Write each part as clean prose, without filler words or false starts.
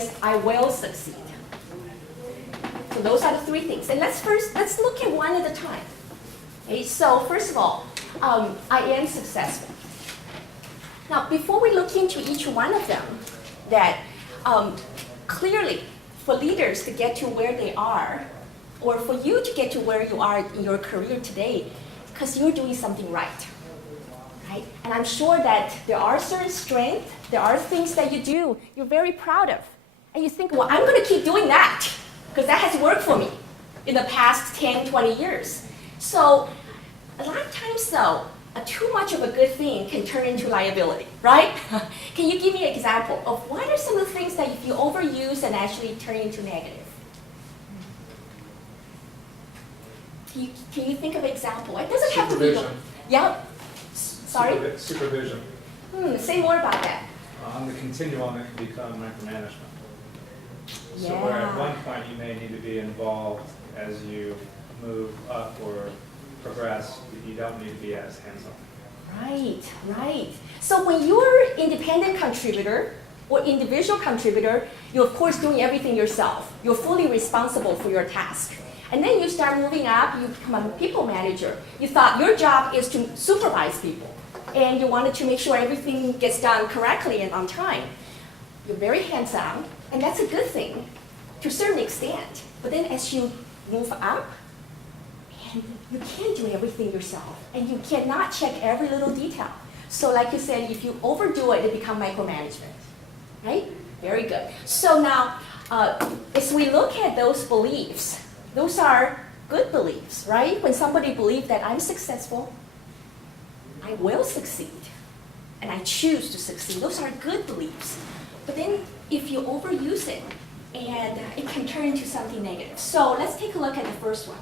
I will succeed. So those are the three things. And let's look at one at a time. Okay, so first of all, I am successful. Now, before we look into each one of them, that clearly for leaders to get to where they are, or for you to get to where you are in your career today, because you're doing something right. Right? And I'm sure that there are certain strengths, there are things that you do you're very proud of. And you think, well, I'm going to keep doing that, because that has worked for me in the past 10, 20 years. So a lot of times, though, too much of a good thing can turn into liability, right? Can you give me an example of what are some of the things that if you overuse and actually turn into negative? Can you think of an example? It doesn't have to be. Yeah. Sorry? Supervision. Say more about that. On the continuum, it can become micromanagement. Yeah. So where at one point you may need to be involved as you move up or progress, you don't need to be as hands-on. Right, right. So when you're independent contributor or individual contributor, you're of course doing everything yourself. You're fully responsible for your task. And then you start moving up, you become a people manager. You thought your job is to supervise people. And you wanted to make sure everything gets done correctly and on time. You're very hands-on, and that's a good thing to a certain extent. But then as you move up, you can't do everything yourself, and you cannot check every little detail. So like you said, if you overdo it, it becomes micromanagement, right? Very good. So now, as we look at those beliefs, those are good beliefs, right? When somebody believes that I'm successful, I will succeed, and I choose to succeed. Those are good beliefs. But then if you overuse it, and it can turn into something negative. So let's take a look at the first one.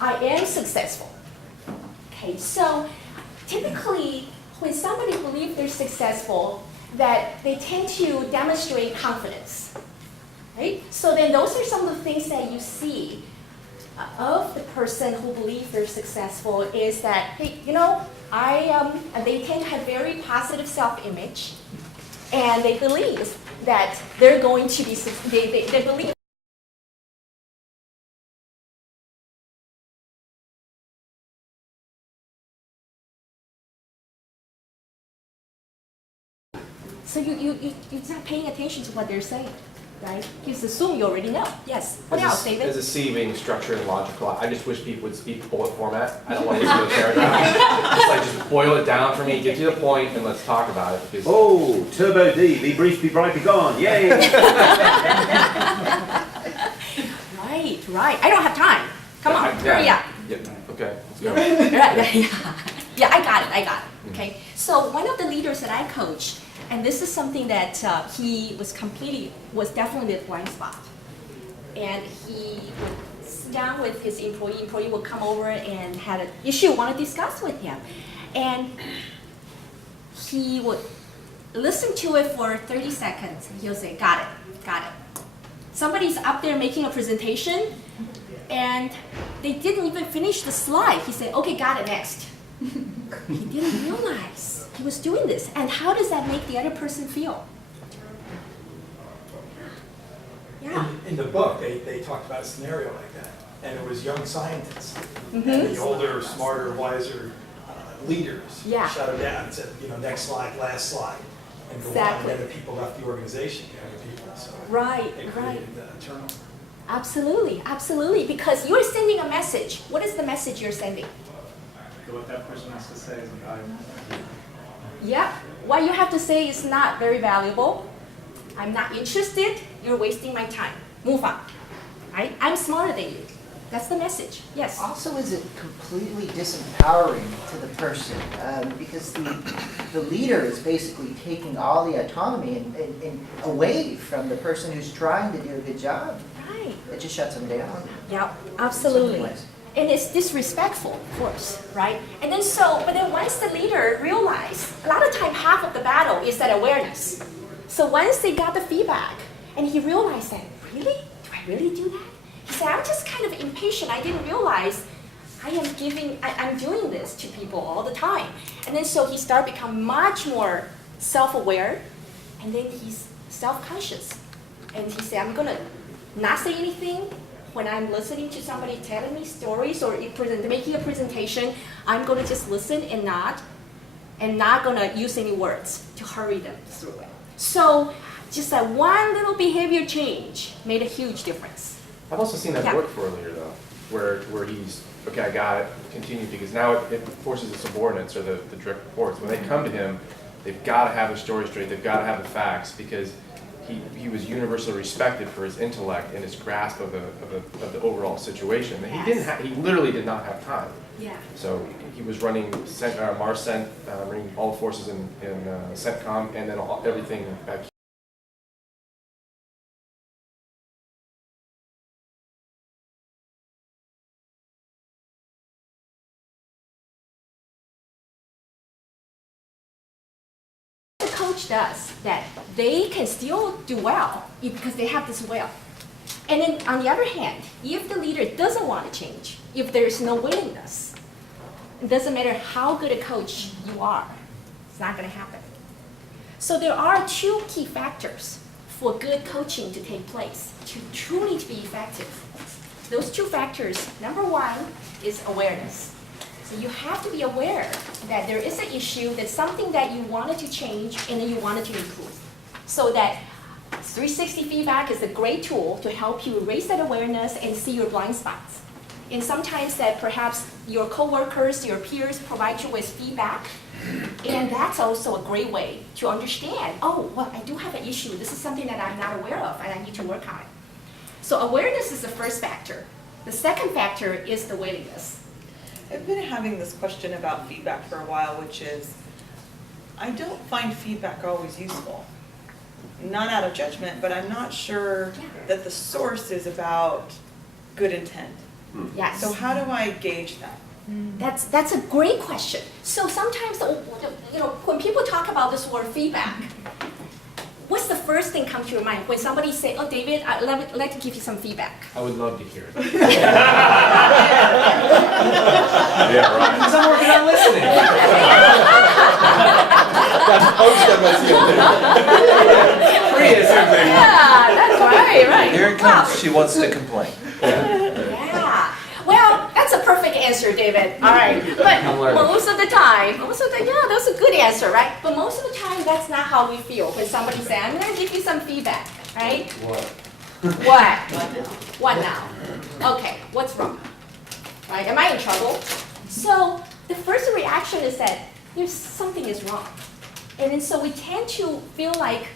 I am successful. Okay, so typically when somebody believes they're successful, that they tend to demonstrate confidence, right? So then those are some of the things that you see of the person who believes they're successful is that, hey, you know, they tend to have very positive self-image, and they believe that they're going to be, they believe so you're not paying attention to what they're saying, right? You just assume you already know. Yes. What else, David? As a C being structured and logical, I just wish people would speak bullet format. I don't want to listen to a paragraph. Just boil it down for me, get to the point, and let's talk about it. Because oh, Turbo D, be brief, be bright, be gone. Yay! Right. I don't have time. Come on, hurry up. Yeah, okay, let's go. Yeah, I got it. Okay. So one of the leaders that I coach, and this is something that he was definitely the blind spot. And he would sit down with his employee would come over and had an issue, want to discuss with him. And he would listen to it for 30 seconds, and he'll say, got it. Somebody's up there making a presentation, and they didn't even finish the slide. He said, okay, got it, next. He didn't realize he was doing this. And how does that make the other person feel? Yeah. In the book, they talked about a scenario like that. And it was young scientists. And the older, smarter, wiser leaders shut it down and said, next slide, last slide. And go on. And then the people left the organization, the other people. So it created turnover. Absolutely. Because you're sending a message. What is the message you're sending? What that person has to say is valuable. Yeah. What you have to say is not very valuable. I'm not interested. You're wasting my time. Move on. Right? I'm smarter than you. That's the message. Yes. Also, is it completely disempowering to the person because the leader is basically taking all the autonomy and away from the person who's trying to do a good job. Right. It just shuts them down. Yeah, absolutely. And it's disrespectful, of course, right? And then but then once the leader realized, a lot of time half of the battle is that awareness. So once they got the feedback, and he realized that, really? Do I really do that? He said, I'm just kind of impatient. I didn't realize I'm doing this to people all the time. And then so he started becoming much more self-aware, and then he's self-conscious. And he said, I'm gonna not say anything when I'm listening to somebody telling me stories or making a presentation. I'm gonna just listen and not gonna use any words to hurry them through it. So just that one little behavior change made a huge difference. I've also seen that Yeah. work for a leader though, where he's, okay, I got it, continue, because now it forces the subordinates or the direct reports, when they come to him, they've got to have the story straight, they've got to have the facts, because he was universally respected for his intellect and his grasp of the overall situation. And Yes. he literally did not have time. Yeah. So he was running MARCENT, running all the forces in CENTCOM, and then everything back here. The coach does that, they can still do well because they have this will. And then on the other hand, if the leader doesn't want to change, if there's no willingness, it doesn't matter how good a coach you are, it's not going to happen. So there are two key factors for good coaching to take place, to truly to be effective. Those two factors, number one is awareness. So you have to be aware that there is an issue, that's something that you wanted to change and then you wanted to improve. So that 360 feedback is a great tool to help you raise that awareness and see your blind spots. And sometimes that perhaps your coworkers, your peers provide you with feedback, and that's also a great way to understand, oh, well, I do have an issue. This is something that I'm not aware of and I need to work on it. So awareness is the first factor. The second factor is the willingness. I've been having this question about feedback for a while, which is, I don't find feedback always useful. Not out of judgment, but I'm not sure that the source is about good intent. Yes. So how do I gauge that? That's a great question. So sometimes, when people talk about this word feedback, what's the first thing come to your mind when somebody say, "Oh, David, I'd like to give you some feedback"? I would love to hear it. Yeah, right. Because I'm working on listening. Yeah, that's right. Here it comes, she wants to complain. Yeah. Well, that's a perfect answer, David. All right. But most of the time, that's a good answer, right? But most of the time, that's not how we feel when somebody says, "I'm going to give you some feedback," right? What? What now? Okay, what's wrong? Right? Am I in trouble? So the first reaction is that something is wrong. And then so we tend to feel like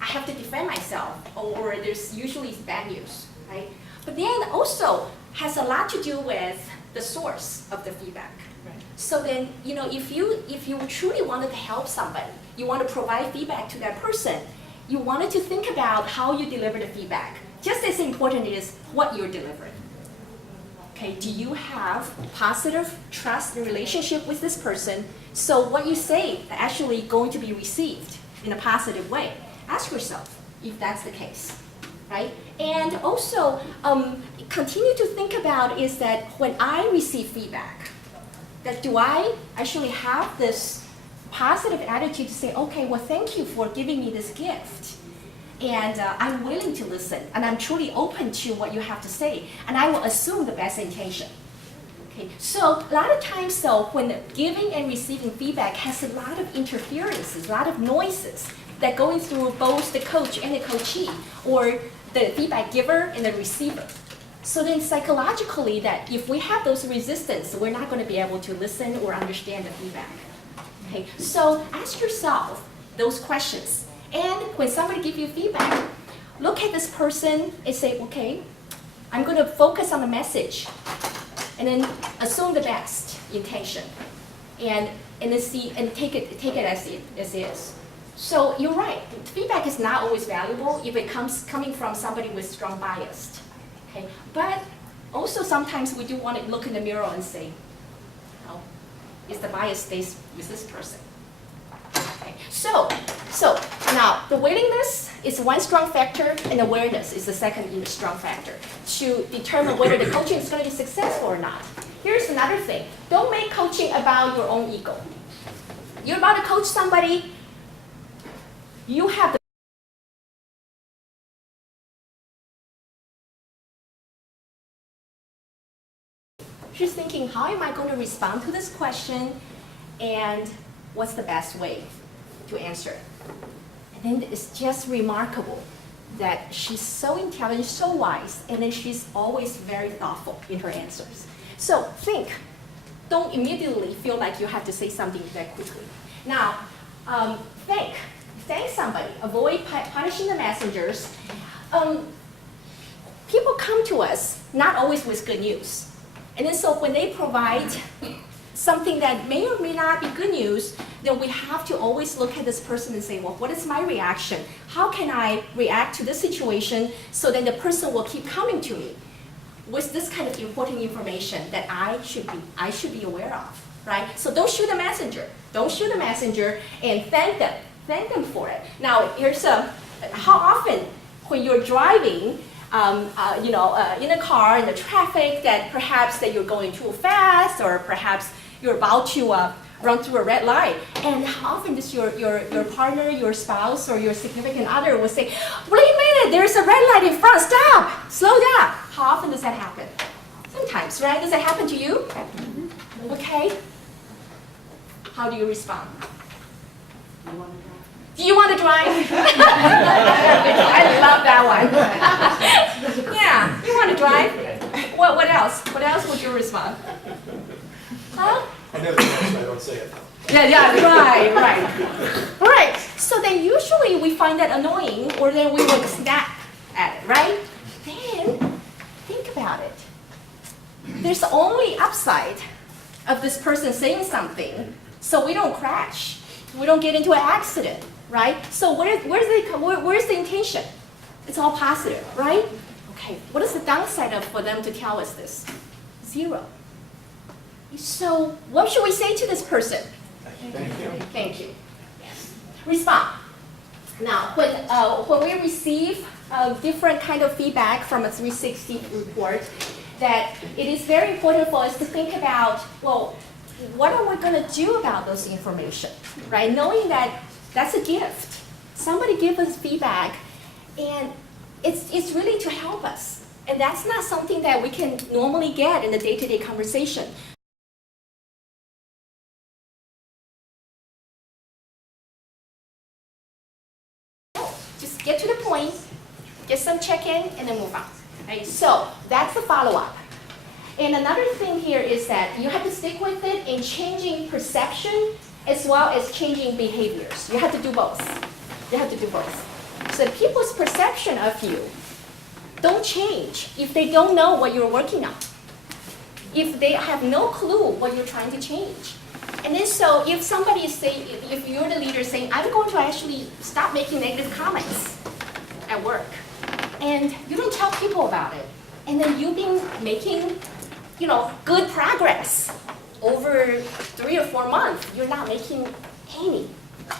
I have to defend myself, or there's usually bad news, right? But then also has a lot to do with the source of the feedback. Right. So then, if you truly wanted to help somebody, you want to provide feedback to that person, you wanted to think about how you deliver the feedback. Just as important is what you're delivering. Okay, do you have positive trust and relationship with this person? So what you say are actually going to be received in a positive way. Ask yourself if that's the case, right? And also continue to think about is that when I receive feedback, that do I actually have this positive attitude to say, okay, well, thank you for giving me this gift. And I'm willing to listen, and I'm truly open to what you have to say, and I will assume the best intention. Okay, so a lot of times, though, when giving and receiving feedback has a lot of interferences, a lot of noises that going through both the coach and the coachee, or the feedback giver and the receiver. So then psychologically, that if we have those resistance, we're not going to be able to listen or understand the feedback. Okay, so ask yourself those questions. And when somebody gives you feedback, look at this person and say, okay, I'm going to focus on the message, and then assume the best intention, and then see and take it as it is. So you're right. Feedback is not always valuable if it coming from somebody with strong bias. Okay, but also sometimes we do want to look in the mirror and say, oh, is the bias stays with this person? Okay. So now the willingness is one strong factor, and awareness is the second strong factor to determine whether the coaching is going to be successful or not. Here's another thing: don't make coaching about your own ego. You're about to coach somebody. You have the She's thinking, how am I going to respond to this question, and what's the best way to answer it? And then it's just remarkable that she's so intelligent, so wise, and then she's always very thoughtful in her answers. So think. Don't immediately feel like you have to say something very quickly. Now, thank somebody. Avoid punishing the messengers. People come to us not always with good news. And then so when they provide something that may or may not be good news, then we have to always look at this person and say, well, what is my reaction? How can I react to this situation so that the person will keep coming to me with this kind of important information that I should be aware of, right? So don't shoot the messenger. Don't shoot the messenger, and thank them for it. Now, here's how often when you're driving, in a car in the traffic, that perhaps that you're going too fast, or perhaps you're about to run through a red light, and how often does your partner, your spouse, or your significant other will say, wait a minute, there's a red light in front, stop, slow down. How often does that happen? Sometimes, right? Does that happen to you? Okay. How do you respond? Do you want to drive? I love that one. Yeah, you want to drive? What else? What else would you respond? Huh? I never know, so I don't say it. Right. Right. So then usually we find that annoying, or then we would snap at it, right? Then think about it. There's only upside of this person saying something, so we don't crash. We don't get into an accident, right? So where's the intention? It's all positive, right? Okay, what is the downside for them to tell us this? 0. So what should we say to this person? Thank you. Thank you. Yes. Respond. Now, when we receive different kind of feedback from a 360 report, that it is very important for us to think about, well, what are we going to do about those information, right? Knowing that that's a gift. Somebody give us feedback, and it's really to help us. And that's not something that we can normally get in the day-to-day conversation. Just get to the point, get some check-in, and then move on. Right? So that's the follow-up. And another thing here is that you have to stick with it in changing perception as well as changing behaviors. You have to do both. You have to do both. So people's perception of you don't change if they don't know what you're working on, if they have no clue what you're trying to change. And then so if somebody is saying, if you're the leader saying, I'm going to actually stop making negative comments at work, and you don't tell people about it, and then you've been making, good progress over 3 or 4 months, you're not making any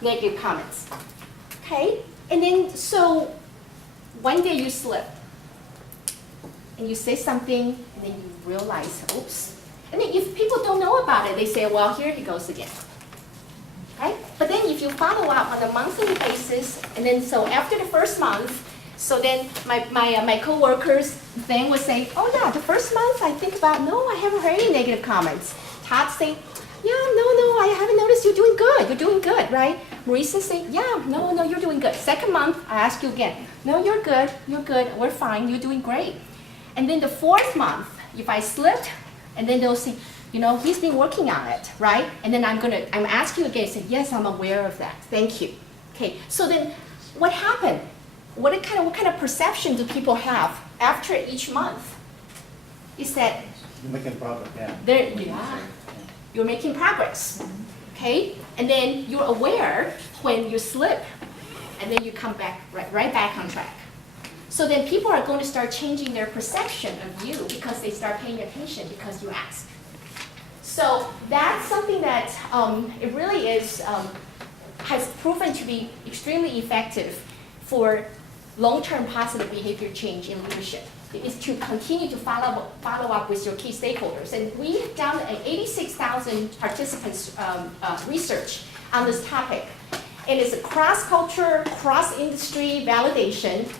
negative comments, okay? And then so one day you slip, and you say something, and then you realize, oops. And then if people don't know about it, they say, well, here he goes again. Okay? But then if you follow up on a monthly basis, and then so after the first month, so then my coworkers then would say, oh yeah, the first month I think about, no, I haven't heard any negative comments. Todd say, yeah, no, I haven't noticed, you're doing good, right? Marisa say, yeah, no, you're doing good. Second month, I ask you again, no, you're good, we're fine, you're doing great. And then the 4th month, if I slipped, and then they'll say, he's been working on it, right? And then I'm asking you again, say, yes, I'm aware of that, thank you. Okay, so then what happened? What kind of perception do people have after each month? Is that You're making progress, yeah. You're making progress, okay? And then you're aware when you slip, and then you come back right back on track. So then people are going to start changing their perception of you because they start paying attention because you ask. So that's something that it really has proven to be extremely effective for long-term positive behavior change in leadership. Is to continue to follow up with your key stakeholders. And we've done an 86,000 participants research on this topic. And it's a cross-culture, cross-industry validation.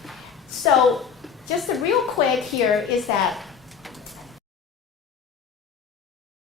So just real quick here is that